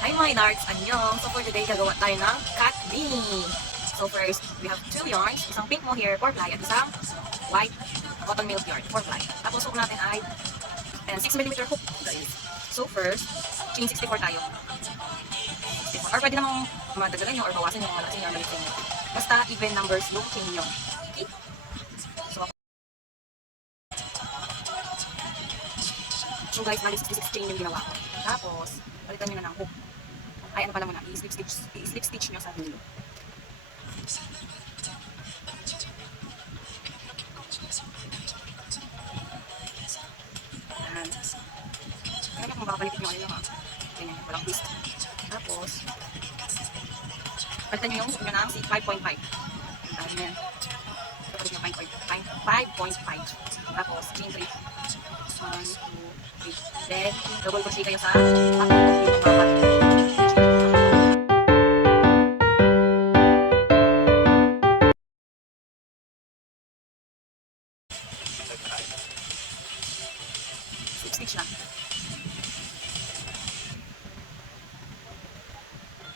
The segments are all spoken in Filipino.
Hi mga inarts! Annyeong! So for today, gagawa tayo ng cat beanie. So first, we have two yarns. Isang pink mohair, 4-ply, at isang white cotton milk yarn, 4-ply. Tapos hook natin ay 6mm hook, guys. So first, chain 64 tayo. 64. Or pwede namang madagalan nyo or bawasan yung malasin yung malisin nyo. Basta even numbers yung chain nyo. Okay? So guys, bali 66 chain yung ginawa ko. Tapos, palitan nyo na ng hook. Ay, ano pala muna, i-slip stitch nyo sa dulo. Ayan. Kaya kung babalikin nyo, ano lang ha. Ganyan, walang twist. Tapos, palitan nyo yung hook nyo ng 5.5. Dahil nyo yan. Kapag nyo 5.5. Tapos, chain 3. 1, 2, 3. Then, double crochet kayo sa ako. Yung bawat. Stitch lang.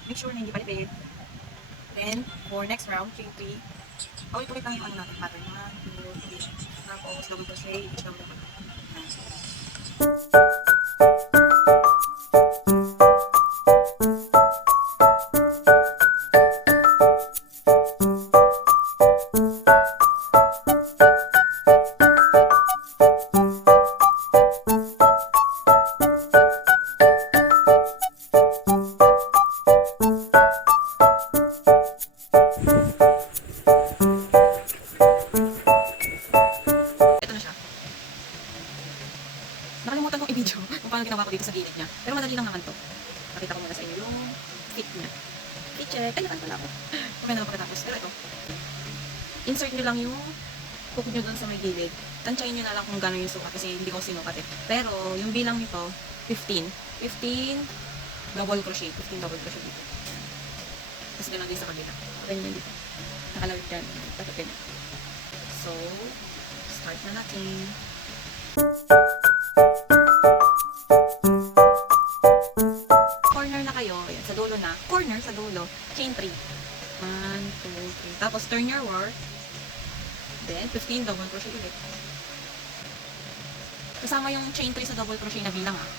Make sure na hindi palipid. Then, for next round, chain 3. Ulit-ulit lang yung ano natin, pattern. 1, 2, 3. Tapos, double crochet, each double crochet. Ito na siya. Nakalimutan kong i-video kung paano ginawa ko dito sa gilid niya. Pero madali lang naman to. Nakita ko muna sa inyo yung fit niya. Fit check. Ay, nakan pala ako. Okay na lang pagkatapos. Pero ito. Insert nyo lang yung hook nyo dun sa may gilid. Tansyahin nyo na lang kung gano'n yung sukat kasi hindi ko sinukat eh. Pero yung bilang nito, 15. 15 double crochet. 15 double crochet dito. Tapos gano'n din sa kabila. Ganyan yun dito. Nakalawit dyan. Tatapin. So, start na natin. Corner na kayo. Ayan, sa dulo na. Corner sa dulo. Chain 3. 1, 2, 3. Tapos turn your work. Then, 15 double crochet ulit. Kasama yung chain 3 sa double crochet na bilang ah.